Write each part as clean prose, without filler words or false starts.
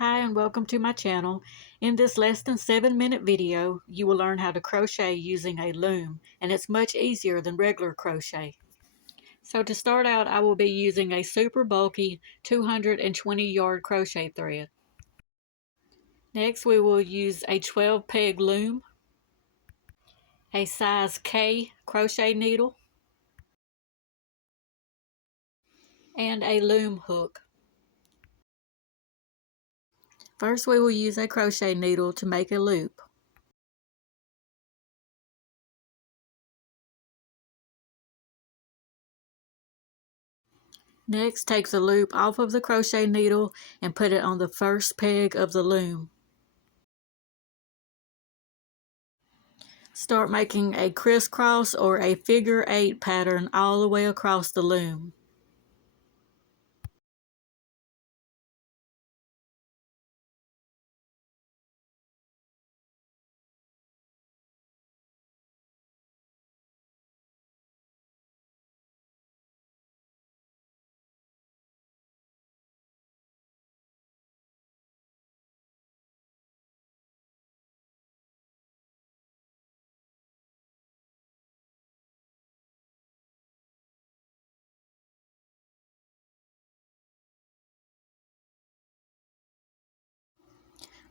Hi and welcome to my channel. In this less than 7-minute video, you will learn how to crochet using a loom, and it's much easier than regular crochet. So to start out, I will be using a super bulky 220 yard crochet thread. Next, we will use a 12 peg loom, a size K crochet needle, and a loom hook. First, we will use a crochet needle to make a loop. Next, take the loop off of the crochet needle and put it on the first peg of the loom. Start making a crisscross or a figure 8 pattern all the way across the loom.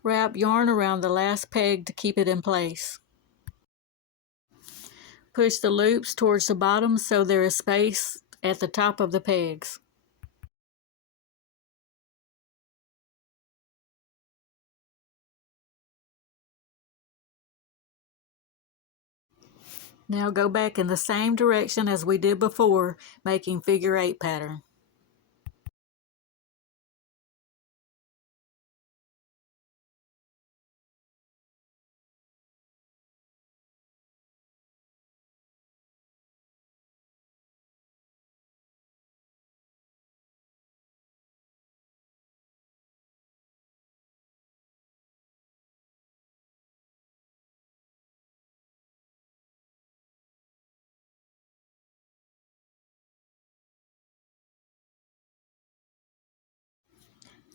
Wrap yarn around the last peg to keep it in place. Push the loops towards the bottom so there is space at the top of the pegs. Now go back in the same direction as we did before, making figure 8 pattern.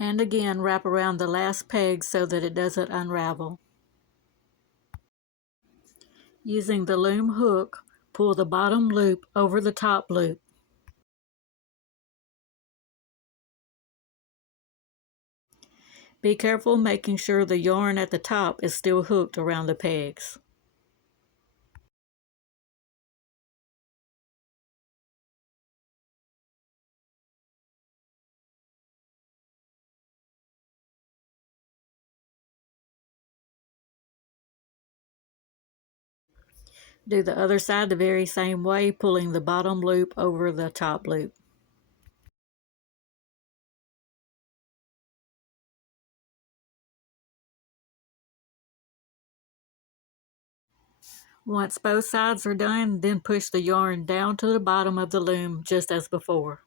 And again, wrap around the last peg so that it doesn't unravel. Using the loom hook, pull the bottom loop over the top loop. Be careful making sure the yarn at the top is still hooked around the pegs. Do the other side the very same way, pulling the bottom loop over the top loop. Once both sides are done, then push the yarn down to the bottom of the loom just as before.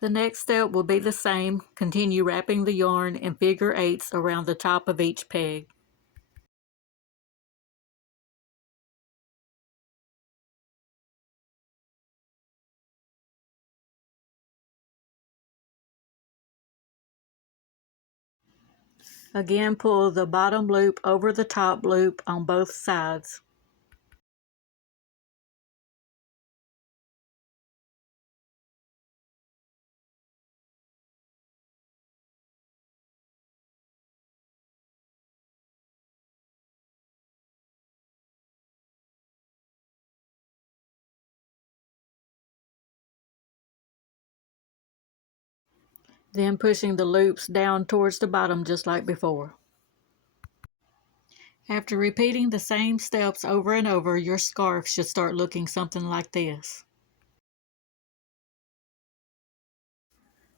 The next step will be the same. Continue wrapping the yarn in figure 8s around the top of each peg. Again, pull the bottom loop over the top loop on both sides. Then pushing the loops down towards the bottom just like before. After repeating the same steps over and over, your scarf should start looking something like this.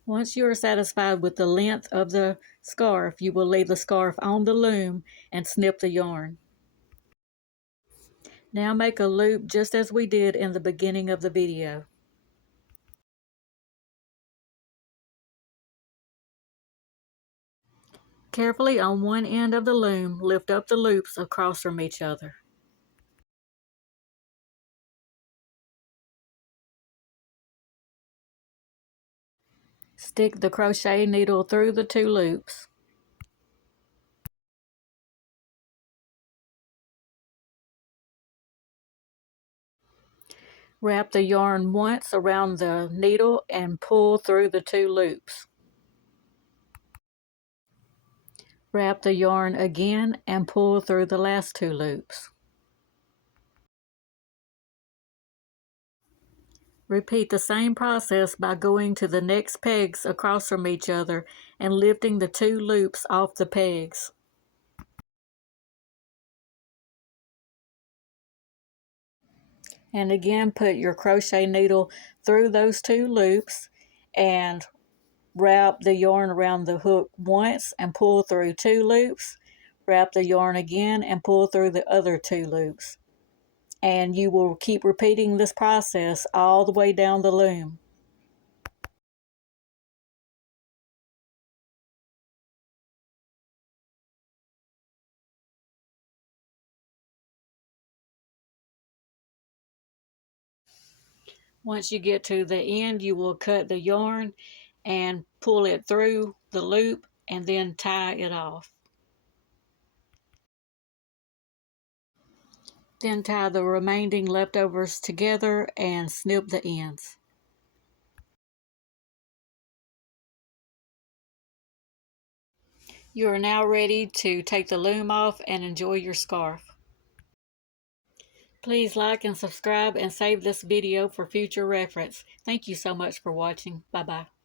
Once you are satisfied with the length of the scarf, you will leave the scarf on the loom and snip the yarn. Now make a loop just as we did in the beginning of the video. Carefully on one end of the loom, lift up the loops across from each other. Stick the crochet needle through the 2 loops. Wrap the yarn once around the needle and pull through the 2 loops. Wrap the yarn again and pull through the last 2 loops. Repeat the same process by going to the next pegs across from each other and lifting the 2 loops off the pegs. And again, put your crochet needle through those 2 loops and wrap the yarn around the hook once and pull through 2 loops. Wrap the yarn again and pull through the other 2 loops. And you will keep repeating this process all the way down the loom. Once you get to the end, you will cut the yarn and pull it through the loop and then tie it off. Then tie the remaining leftovers together and snip the ends. You are now ready to take the loom off and enjoy your scarf. Please like and subscribe and save this video for future reference. Thank you so much for watching. Bye-bye.